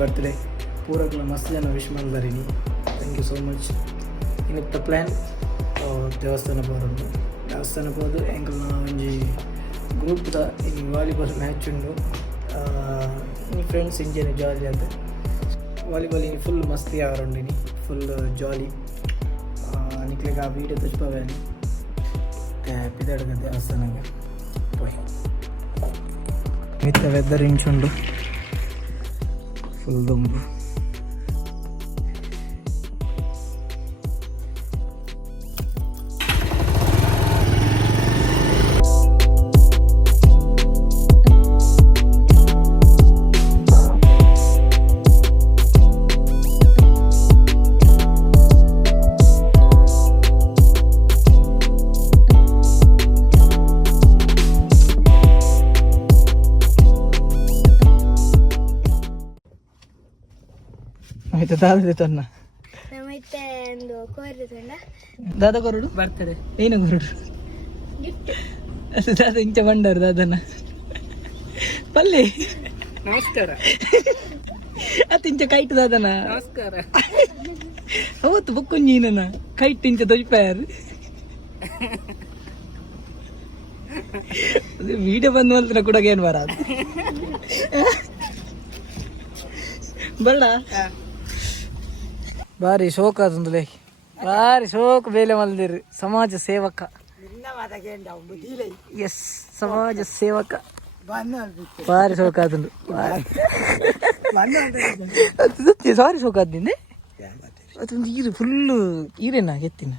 Birthday ಪೂರಕ್ಲ ಮಸ್ತ್ ಜನ ವಿಶ್ ಮಾಡಿದಾರಿನಿ. Thank you so much. ಇನ್ನಿತ್ತ ಪ್ಲ್ಯಾನ್ ದೇವಸ್ಥಾನ ಹೋದು ಎಂಕಲ್ನ ಒಂಜಿ ಗ್ರೂಪ್ದ ಇನ್ನು ವಾಲಿಬಾಲ್ ಮ್ಯಾಚ್ ಉಂಡು. ಇನ್ನು ಫ್ರೆಂಡ್ಸ್ ಇಂಜೇನು ಜಾಲಿ ಅಂತ ವಾಲಿಬಾಲ್ ಇನ್ನು ಫುಲ್ ಮಸ್ತಿ ಆವರುಂಡಿನಿ, ಫುಲ್ ಜಾಲಿ ನಿಕ್ಲೆಗೆ ಆ ವೀಡಿಯೋ ತಚ್ಪವೇನು ಪಿದಾಡ್ಗ ದೇವಸ್ಥಾನಗೆ ಪೋಯ್ ಮಿತ್ತ ವೆದರ್ ಇಂಚುಂಡು ಫುಲ್ ದುಂಬು. ದಾದ ದಾದ ಕೊರಡು ಬರ್ತದೆ ಏನು ಕೊರಡು ದಾದ ಇಂಚ ಬಂಡರು ದಾದನ ಪಲ್ಲೆ ನಮಸ್ಕಾರ ಅತ್ ಇಂಚ ಕೈಟ್ ದಾದನ ನಮಸ್ಕಾರ ಅವತ್ತು ಬುಕ್ಕುಂಜೀನ ಕೈಟ್ ಇಂಚ ತೊಜ್ಪಾಯಾರು ವಿಡಿಯೋ ಬಂದು ಮಲ್ತಿನ ಕೂಡ ಏನು ಬರ ಬರಡ ಭಾರಿ ಶೋಕ ಅದಂದ್ರೆ ಭಾರಿ ಶೋಕ ಬೇಲೆ ಮಲ್ದಿರಿ. ಸಮಾಜ ಸೇವಕ, ಎಸ್ ಸಮಾಜ ಸೇವಕ ಭಾರಿ ಶೋಕ ಅದಂದು ಸಾರಿ ಶೋಕ ಅದಿಂದೆ ಅದೊಂದು ಈರು ಫುಲ್ಲು ಈರೇನ ಕೆತ್ತಿನ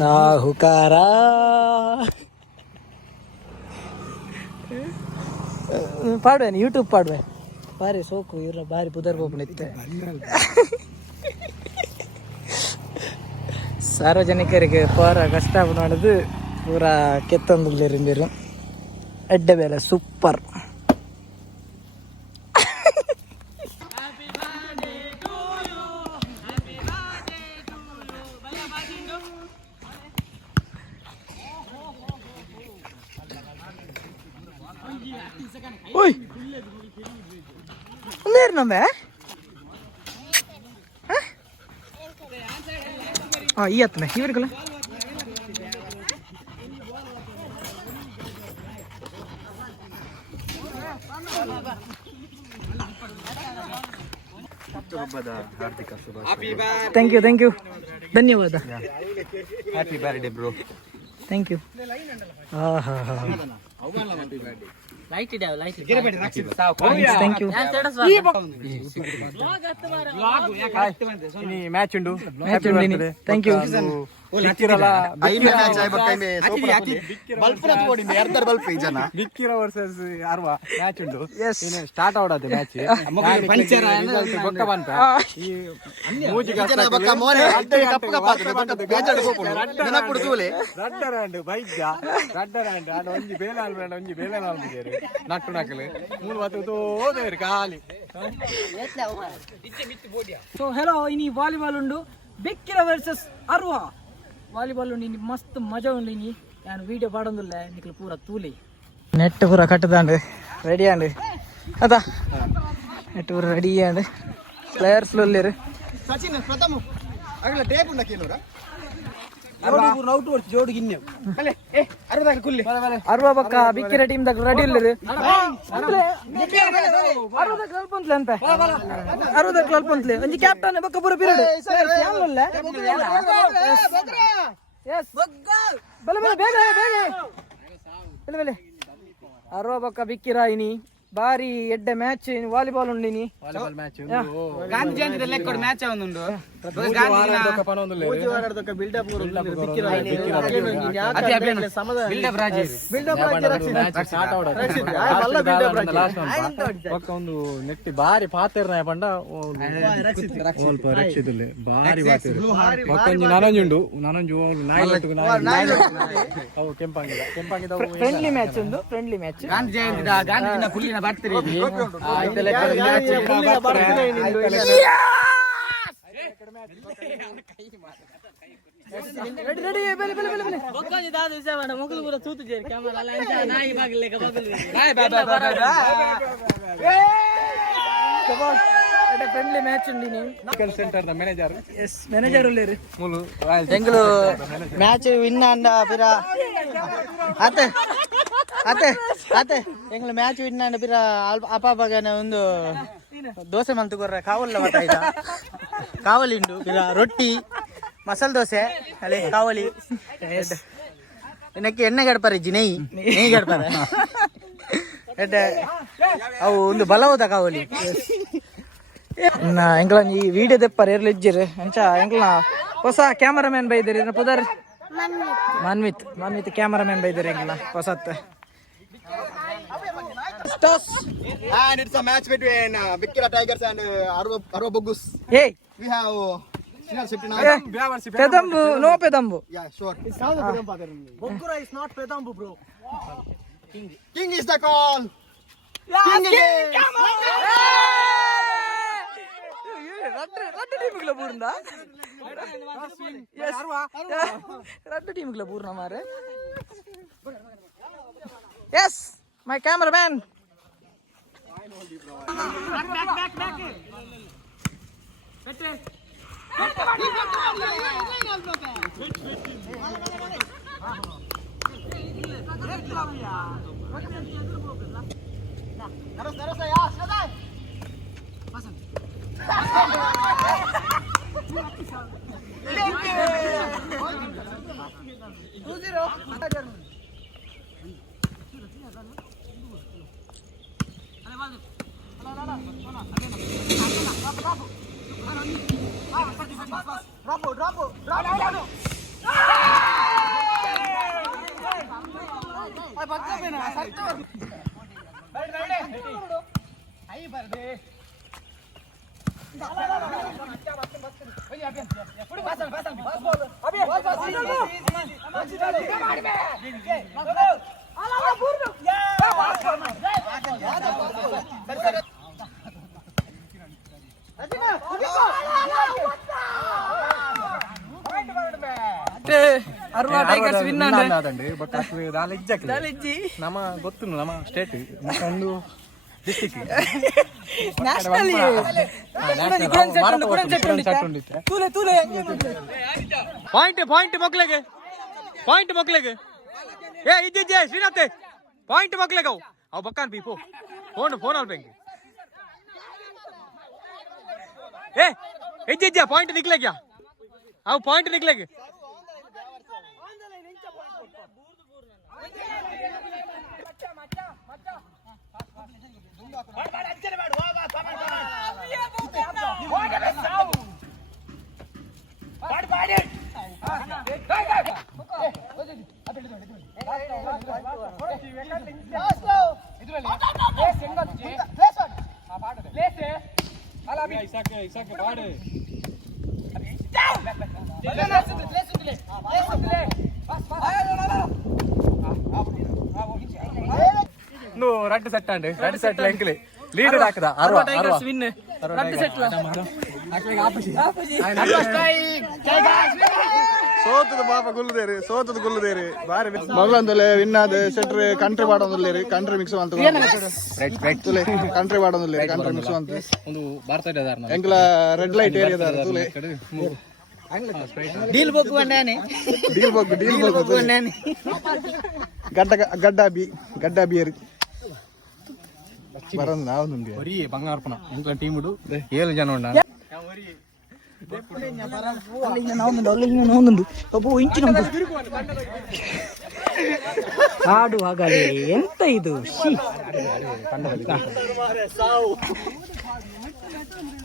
ಸಾಹುಕಾರ ಪಾಡುವೇನು ಯೂಟ್ಯೂಬ್ ಪಾಡುವೆ ಭಾರಿ ಸೋಕು ಇವ್ರ ಭಾರಿ ಪುದರ್ ಹೋಗ್ಬಿಡುತ್ತೆ. ಸಾರ್ವಜನಿಕರಿಗೆ ಪೂರ ಕಷ್ಟ ಮಾಡೋದು ಪೂರ ಕೆತ್ತೊಂದಿರು ಎಡ್ಡೆ ಬೇಲೆ ಸೂಪರ್. ಓಯ್ ಮೇರ್ ನಮ್ಮೆ ಈ ಹತ್ತನೆ ಇವ್ರಿಗಲ್ಲ ಹಾರ್ದಿಕ ಶುಭ. ಥ್ಯಾಂಕ್ ಯು ಧನ್ಯವಾದ. Happy birthday bro. Thank you. Light ಇದಾವೆ ಲೈಟ್ ಥ್ಯಾಂಕ್ ಯು. ಮ್ಯಾಚ್ ಉಂಡು ಥ್ಯಾಂಕ್ ಯು. ಬಿಕ್ಕಿರ ವರ್ಸಸ್ ಅರ್ವ ಮ್ಯಾಚ್ ಉಂಡು. ಸ್ಟಾರ್ಟ್ ಆವಡದು ಮ್ಯಾಚ್ ಬೊಕ್ಕ ಬಂತ ಒಂಜಿ ಬೇಲೆ ಆಲ್ಬೇಡ ಒಂಜಿ ಬೇಲೆ ಆಲ್ಬಿದ್ದಾರೆ ನಟ್ಟು ನಕಲು ಮೂರು ಬತ್ತು ಹೋದೇವ್ರಿ ಖಾಲಿ. ಸೊ ಹೆಲೋ ಇನಿ ವಾಲಿಬಾಲ್ ಉಂಡು ಬೆಕ್ಕಿರ ವರ್ಸಸ್ ಅರ್ವ ವಾಲಿಬಾಲ್ ಉಂಡು ಇನಿ ಮಸ್ತ್ ಮಜಾ ಉಂಡು. ಇನಿ ನಾನು ವಿಡಿಯೋ ಪಾಡೊಂದಿಲ್ಲ ನಿಕ್ಲು ಪೂರ ತೂಲಿ ನೆಟ್ ಪೂರ ಕಟ್ಟದಾಂಡು ರೆಡಿ ಆಂಡು ಅದ ನೆಟ್ ಪೂರ ರೆಡಿ ಆಂಡು ಪ್ಲೇಯರ್ಸ್ ಲೊಲ್ಲಿರು ಸಚಿನ್ ಪ್ರಥಮ ಆಗಲ ಟೇಪ್ ಉಂಡ ಕೇನೂರ ಔಟ್ ಓಡ್ಸ್ ಜೋಡಿ ಗಿನ್ನೆ ಅರ್ವ ಪಕ್ಕ ಬಿಕ್ಕಿರ ಟೀಮ್ ದಾಗ ರೆಡಿ ಇಲ್ಲರು ಅರ್ವದ ಕಲ್ಪಂತ್ಲೆ ಅಂತ ಅರ್ವದ ಕಲ್ಪಂತ್ಲೆ ಒಂಜಿ ಕ್ಯಾಪ್ಟನ್ ಪಕ್ಕ ಪೂರ ಪೀರಿಯಡ್ ಬಲೆ ಬಲೆ ಬೇಗ ಬೇಗ ಬಲೆ ಅರ್ವ ಪಕ್ಕ ಬಿಕ್ಕಿರ ಇನಿ ಬಾರಿ ಎಡ್ಡೆ ಮ್ಯಾಚ್ ವಾಲಿಬಾಲ್ ಉಂಡಿನಿ ವಾಲಿಬಾಲ್ ಮ್ಯಾಚ್ ಗಾಂಧಿ ಜಯಂತಿ ಲೆಕ್ಕ ಮ್ಯಾಚ್ ಅವನುಂಡು ಬಿಲ್ಡಪ್ ಒಂದು ನೆಟ್ಟಿ ಬಾರಿ ಪಾತೆರ್ನ ಪಂಡ ರಕ್ಷಿತಲೆ ಬಾರಿ ಪಾತೆರ್ ನಾನೊಂಜುಂಡು ನಾನೊಂಜು ಅವು ಕೆಂಪಾಗಿದ ಫ್ರೆಂಡ್ಲಿ ಮ್ಯಾಚ್ ಒಂದು ಫ್ರೆಂಡ್ಲಿ ಮ್ಯಾಚ್ ಗಾಂಧಿ ಜಯಂತಿ ಗಾಂಧಿ ಕುಲ್ಲಿನ ಬರ್ತೀರಿ ಫ್ರೆಂಡ್ಲಿ ಮ್ಯಾಚ್ ಉಂಡಿ ಸೆಂಟರ್ ದ ಮ್ಯಾನೇಜರ್ ಎಸ್ ಮ್ಯಾನೇಜರ್ ಉಳ್ಳೇರು ಮೂಲು ಎಂಗ್ಲು ಮ್ಯಾಚ್ ವಿನ್ ಅಂಡ ಪಿರ ಅತ್ತೆ ಅತ್ತೆ ಅತ್ತೆ ಎಂಗ್ಲು ಮ್ಯಾಚ್ ವಿನ್ ಅಂಡ ಪಿರ ಅಪಾಪಗನ ಒಂದು ದೋಸೆ ಮಂತು ಕೊರ್ರೆ ಕಾವಲ್ಲ ಮತ್ತಾಯ್ತ ಕಾವಲಿಂಡು ಪಿರ ರೊಟ್ಟಿ ಮಸಾಲೆ ದೋಸೆ ಅಲ್ಲೇ ಕಾವಲಿ ಇನ್ನಕ್ಕೆ ಎಣ್ಣೆ ಗಡ್ಪಾರೆ ನೆಯ್ ನೆಯ್ ಗಡ್ಪಾರೆ ಅವು ಒಂದು ಬಲವದ ಕಾವಲಿ ಎಂಗ್ಲ ಈ ವಿಡಿಯೋ ದೆಪ್ಪರ್ ಇರ್ಲಿಜ್ಜಿರ್ ಅಂಚ ಎಂಗ್ಲ ಹೊಸ ಕ್ಯಾಮರಾಮ್ಯಾನ್ ಬೈದಿರಿ ಪುದರ್ ಮನ್ವಿತ್ ಕ್ಯಾಮರಾಮ್ಯಾನ್ ಬೈದಿರಿ ಎಂಗ್ಲ ಹೊಸತ್ And it's a match between Vikira Tigers and Arwa Bogus. Hey, We have Sinar Shetty now. ಪೆದಂಬು ನೋ ಪೆದಂಬು Yeah, sure. Bogura is not Pedambu, bro. King is the call. King is. ரெண்டு டீமுக்குள்ள பூர்ந்தா ரெண்டு டீமுக்குள்ள பூர்ணா மாறு எஸ் மை கேமராமேன் ಅರ್ವಾ Tigers win ಆದಂడి but ಅಕ್ಲೆ ದಾಲ ಇಜ್ಜಿ ನಮ್ಮ ಗೊತ್ತು ನಮ್ಮ ಸ್ಟೇಟ್ ಒಂದು ಡಿಸ್ಟ್ರಿಕ್ಟ್ ನ್ಯಾಷನಲಿ ಪಾಯಿಂಟ್ ಮಕ್ಳಿಗೆ ಏ ಇಜ್ಜೆ ಶ್ರೀನಾಥ್ ಪಾಯಿಂಟ್ ಮಕ್ಳಿಗೆ ಅವು ಬಕ್ಕಾನ್ ಬಿ ಫೋನ್ ಅಲ್ಲಿ ಬೆಂಕಿ ಏ ಇಜ್ಜೆ ಪಾಯಿಂಟ್ ನಿಕ್ಲೆಗ್ಯಾ ಅವು ಪಾಯಿಂಟ್ ನಿಕ್ಲೆಗೆ ரெண்டு செட் ಲೆಂಕ್ಲಿ ಲೀಡರ್ ಹಾಕದ ಅರ್ವಾ ಟೈಗರ್ಸ್ ವಿನ್ ரெண்டு செட்ல ಸೋತದ ಪಾಪ ಗುಲ್ಲುದೇರಿ ಬಾರಿ ಮಗಳಂತಲೇ ವಿನ್ ಆದ ಸೆಟ್ರ್ ಕಂಟ್ರಿ ಬಾಡೊಂದಿಲ್ಲೇರಿ ಕಂಟ್ರಿ ಮಿಕ್ಸ್ ಅಂತ ಕಂಟ್ರಿ ಬಾಡೊಂದಿಲ್ಲೇರಿ ಕಂಟ್ರಿ ಮಿಕ್ಸ್ ಅಂತ ಒಂದು ಭಾರತ ಎಂಗ್ಲ ರೆಡ್ ಲೈಟ್ ಏರಿಯಾದ ತುಲೆ ಡೀಲ್ ಬೋಕು ಅಂಡಾನೆ ಡೀಲ್ ಬೋಕು ಅಂಡಾನೆ ಗಡ್ಡ ಬಿಯರ್ ಬರಂದು ನಾವು ನಿಮ್ಗೆ ಒರಿ ಬಂಗಾರಪ್ಪನ ಇಂಗ್ಲೆಂಡ್ ಟೀಮ್ 7 ಜನ ಉಂಡ ಆಡುವಾಗಲೇ ಎಂತ ಇದು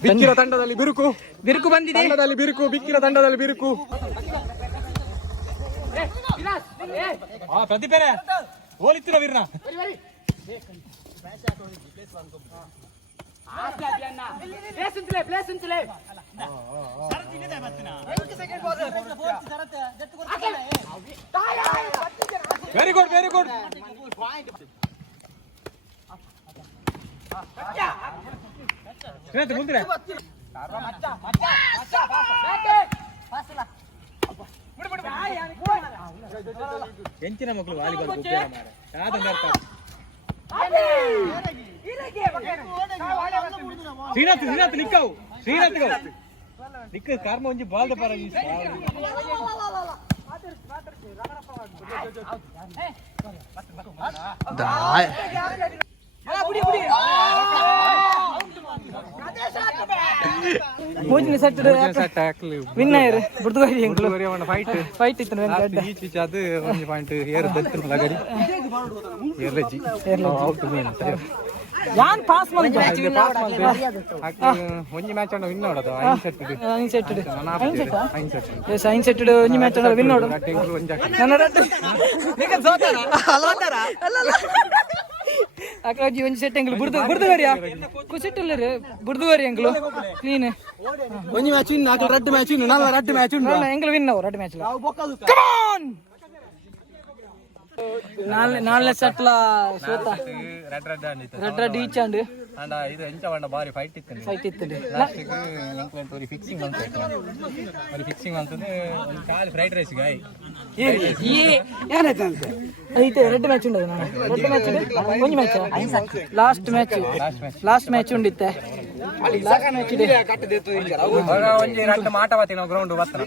ಬಿಕ್ಕಿರ ತಂಡದಲ್ಲಿ ಬಿರುಕು ಬಂದಿದೆ ಬಿಕ್ಕಿರ ತಂಡದಲ್ಲಿ ಬಿರುಕು ಪ್ರತಿಪೇರೆ ಹೋಲಿತ್ತಿರ ವೀರ್ನ ವೆರಿ ಗುಡ್ ಮುಂದೆ ಎಂಚಿನ ಮಕ್ಕಳು ವಾಲಿಬಾಲ್ ಶ್ರೀನಾಥ್ ನಿಕ್ಕವು ಶ್ರೀನಾಥ್ ನಿಕ್ಕ ಕಾರ್ಮ ಒಂಜಿ ಬಾಲ್ದ ಪರ ಮೂಜಿನ ಸೆಟ್ ವಿನ್ನರ್ ಬುಡ್ದುಗಾರಿ ಎಂಕ್ಲು ಫೈಟ್ ಇತ್ತು ಅದು ಒಂದು ಪಾಯಿಂಟ್ ಏರು ದತ್ತಿನ ಲಗಡಿ ಏರ್ಲಜ್ಜಿ ಔಟ್ ಯಾನ್ ಪಾಸ್ ಮಾಡಿ ಒಂಜಿ ಮ್ಯಾಚ್ ಅಣ್ಣ ವಿನ್ ಮಾಡೋದು ಐನ್ ಸೆಟ್ ಒಂಜಿ ಮ್ಯಾಚ್ ಅಣ್ಣ ವಿನ್ ನೋಡು ನನ್ನ ರಟ್ಟು ಅಕ್ಕಾಜಿ ಒಂಜಿ ಸೆಟ್ ಎಂಗ್ಲು ಬುಡ್ದುಗಾರಿಯಾ ಕುಸಿಟ್ಟಲ್ಲರು ಬುಡ್ದುಗಾರಿ ಎಂಗ್ಲು ಕ್ಲೀನ್ ಒಂಜಿ ಮ್ಯಾಚ್ ವಿನ್ ಆಕಲ್ ರಡ್ಡು ಮ್ಯಾಚ್ ವಿನ್ ನಾಲ ರಡ್ಡು ಮ್ಯಾಚ್ ವಿನ್ ಎಂಗ್ಲು ವಿನ್ ನಾವು ರಡ್ಡು ಮ್ಯಾಚ್ ನಾಲ್ನೇ ಸೆಟ್ಲ ಸೋತ ರೆಡ್ ಈಚ್ ಅಂಡ್ ಇದು ಎಂಚ ಬಂಡ ಬಾರಿ ಫೈಟ್ ಇತ್ತು ಲಾಸ್ಟಿಗೆ ಫಿಕ್ಸಿಂಗ್ ಅಂತಂದ್ರೆ ಒಂದು ಕಾಲು ಫ್ರೈಡ್ ರೈಸ್ ಗಾಯ್ ಐತೆ ರೆಡ್ ಮ್ಯಾಚ್ ಉಂಟು ರೆಡ್ ಮ್ಯಾಚ್ ಒಂದು ಮ್ಯಾಚ್ ಲಾಸ್ಟ್ ಮ್ಯಾಚ್ ಉಂಡಿತ್ತೆ ಒಂಜಿ ರಡ್ಡು ಮಾಟ ಬತ್ತಿ ನಾವು ಗ್ರೌಂಡ್ ಬತ್ತನ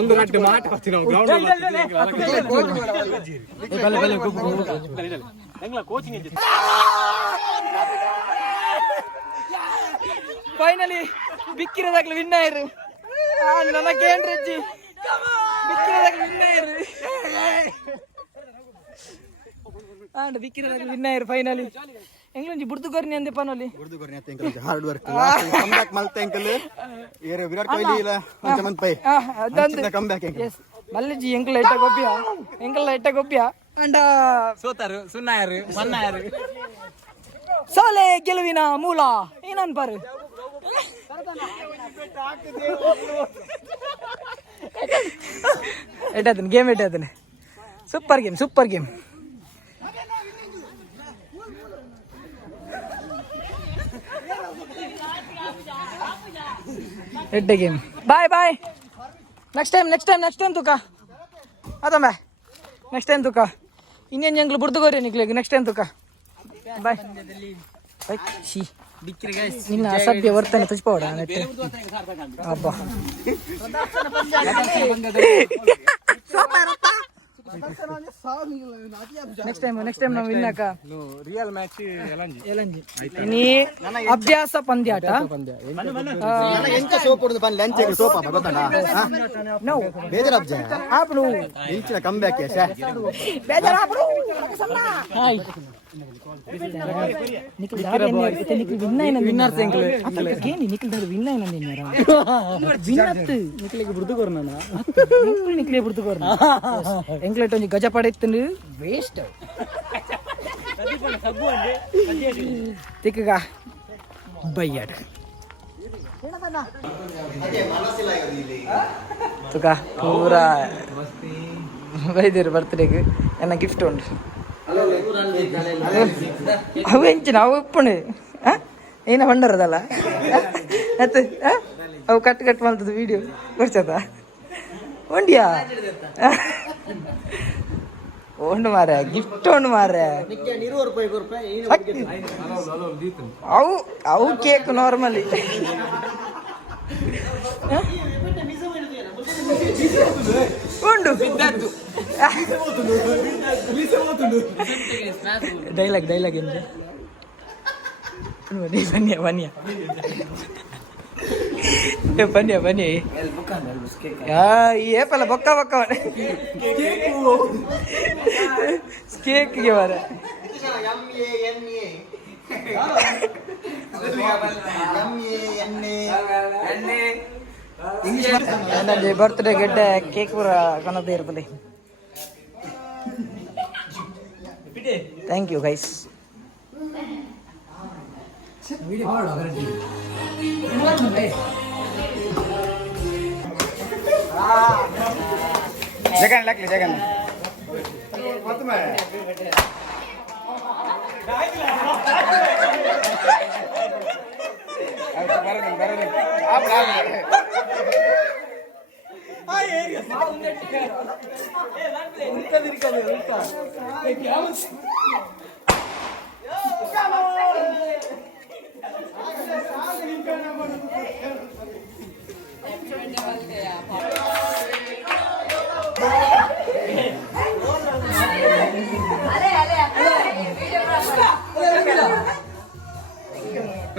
ಒಂದು ರಡ್ಡು ಮಾಟ ಬತ್ತಿ ನಾವು ಗ್ರೌಂಡ್ ಫೈನಲಿ ಬಿಕ್ಕಿರೋದಾಗ್ಲಿ ವಿನ್ನರ್ ನನಗೇನ್ರಜ್ಜಿ ಬಿಕ್ಕಿರೋದಾಗ್ಲಿ ವಿನ್ನರ್ ಬಿಕ್ಕಿರೋದಾಗ್ಲಿ ವಿನ್ನರ್ ಫೈನಲಿ ಎಂಗ್ಲೊಂಜಿ ಬುಡ್ದುಗೋರ್ನಿ ಅಂದೆ ಪನೋಲಿ ಹಾರ್ಡ್ ವರ್ಕ್ ಕಮ್ಬ್ಯಾಕ್ ಮಲ್ತೆ ಅಂಕಲ್ ಏರೆ ವಿರಾಟ್ ಕೊಹ್ಲಿ ಇಲ್ಲ ಮಂಚಮನ್ ಪೈ ಅದಂತ ಕಮ್ಬ್ಯಾಕ್ ಎಸ್ ಮಲ್ಲಜ್ಜಿ ಎಂಕ್ಲ ಇಟ್ಟ ಗೊಬ್ಬ್ಯ ಅಂಡ ಸೋತಾರು ಸುನ್ನಾಯರು ಮನ್ನಾಯರು ಸೋಲೆ ಗೆಲುವಿನ ಮೂಲ ಏನನ್ ಪಾರು ಎಟ್ಟಾದನ್ ಗೇಮ್ ಎಟ್ಟಾದನ್ ಸೂಪರ್ ಗೇಮ್ ಎಡ್ಡೆ ಗೇಮ್ ಬಾಯ್ ನೆಕ್ಸ್ಟ್ ಟೈಮ್ ತುಕ ಅದಮ್ಮ ನೆಕ್ಸ್ಟ್ ಟೈಮ್ ತುಕ ಇನ್ನೇನು ಜಂಗ್ಲು ಬುಡ್ದುಗೋರಿ ನಿಕ್ಲಿಗೆ ನೆಕ್ಸ್ಟ್ ಟೈಮ್ ತುಕ ಬಾಯ್ ಶಿ ನಿನ್ನ ಅಸಭ್ಯ ವರ್ತನೆ ತುಚ್ಪೋಡ ಅಬ್ಬಾ ನೆಕ್ಸ್ಟ್ ಟೈಮ್ ನಾವು ವಿನ್ನಾಕ ರಿಯಲ್ ಮ್ಯಾಚ್ ಎಲಂಜಿ ನೀ ಅಭ್ಯಾಸ ಪಂದ್ಯಾಟ ಎಂತ ಸೋಪ್ ಹೊಡೆದು ಬಂದು ಲಂಚ್ ಸೋಪ್ ಗೊತ್ತಲ್ಲ ನೋ ಬೇಜಾರಬ್ಜ ಆಪನು ಇಂಚಿನ ಕಮ್ಬ್ಯಾಕ್ ಬೇಜಾರಾಪನು ಹಾಯ್ ನಿಖಿಲ್ ವಿನ್ನರ್ ಎಂಕ್ಲು ಗೇನಿ ನಿಖಿಲ್ ದಾರು ವಿನ್ ಐನ ನಿನ್ನರ ವಿನ್ನತ್ ನಿಖಿಲಿಗೆ ಬುಡ್ದುಗೋರ್ನ ನಿಖಿಲಿಗೆ ಬುಡ್ದುಗೋರ್ನ ಎಂಕ್ಲೆಟ್ ಒಂಜಿ ಗಜ ಪಡೆತ್ತನು ವೇಸ್ಟ್ ತಿಕ್ಕಗ ಬಯ್ಯಾಡ್ ತುಕ ಪೂರಾ ಬೈದೇರು ಬರ್ತ್ಡೇಗೆ ಎನ್ನ ಗಿಫ್ಟ್ ಉಂಟು ಅವು ಹೆಂಚಿನ ಅವು ಉಪ್ಪುಣು ಏನ ಹೊಂಡರದಲ್ಲ ಅತ್ತು ಅವು ಕಟ್ ಮಾಡ್ತದ ವಿಡಿಯೋ ಬರ್ಸದ ಉಂಡಿಯಾ ಉಂಡು ಮಾರ ಗಿಫ್ಟ್ ಉಂಡು ಮಾರ ಅವು ಕೇಕ್ ನಾರ್ಮಲಿ ಉಂಡು ಡೈಲಾಗ್ ಏನು ಬನ್ನಿ ಏಪಲ್ಲ ಬೊಕ್ಕ ಕೇಕ್ಗೆ ಮಾರ ನಂದು ಬರ್ತ್ಡೇ ಗೆಡ್ಡೆ ಕೇಕ್ ಪೂರ ಕೊನದೇ ಇರ್ಬಲ್ಲಿ. Thank you guys. ಜಗನ್ ಲಾಕ್ಲಿ ಜಗನ್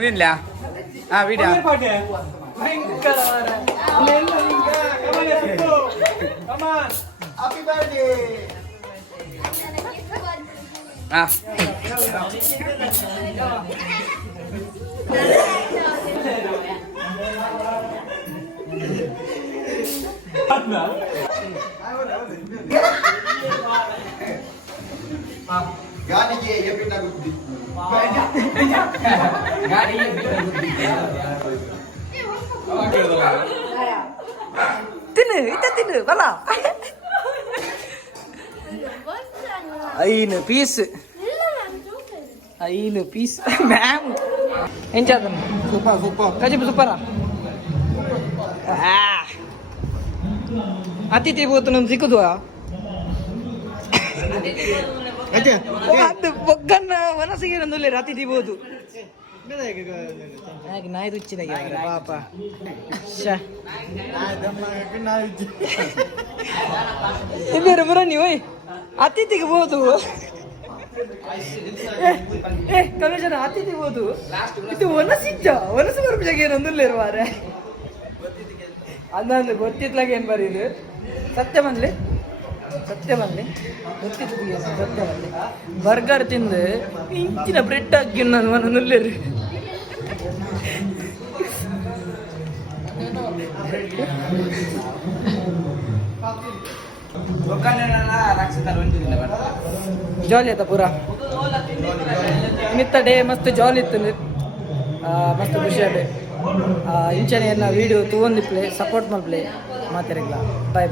ಇಲ್ಲ ಹಾ ವಿಡಿಯೋ ಹಾ ತಿನ್ನು ಇತ್ತ ತಿನ್ನು ಬಲ ಐನು ಪೀಸ್ ಮ್ಯಾಮ್ ಎಂಚಾದ ಕಜಿಬು ಸೂಪರ ಅತಿಥಿ ಹೋತು ನಮ್ಗೆ ಸಿಕ್ಕುದು ಅದು ಬೊಗ್ಗನ್ನ ಮನಸ್ಸಿಗೆ ನಂದು ಅತಿಥಿ ಬೋದು ಹಾಗೆ ನಾಯಿ ರುಚಿನಾಗೆ ಪಾಪ ಬೇರೆ ಬರ ನೀವು ಅತಿಥಿಗೆ ಬೋದು ಕಮಿಷನ್ ಅತಿಥಿ ಬೋದು ಇದು ಒನಸು ಬರ್ಬಿಜಾಗ ಏನೊಂದಿಲ್ಲ ಇರುವಾರೆ ಅಂದಂದು ಗೊತ್ತಿತ್ಲಾಗ ಏನು ಬರೀದು ಸತ್ಯ ಬಂದ್ಲಿ ಗೊತ್ತಿತ್ತು ಸತ್ಯ ಬಂದ್ಲಿ ಬರ್ಗರ್ ತಿಂದು ಇಂಚಿನ ಬ್ರೆಡ್ ಹಾಕಿ ನಾನು ಮನಲ್ಲರು ಜಾಲಿ ಆಯ್ತಾ ಪೂರ ನಿತ್ತ ಡೇ ಮಸ್ತ್ ಜಾಲಿ ಇತ್ತು ಮಸ್ತ್ ಖುಷಿ ಆಡೆ ಇಂಚನೆ ಎಲ್ಲ ವೀಡಿಯೋ ತಗೊಂಡಿಪ್ಲೆ ಸಪೋರ್ಟ್ ಮಾಡ್ಪ್ಲೆ ಮಾತಾಡಿಲ್ಲ ಬಾಯ್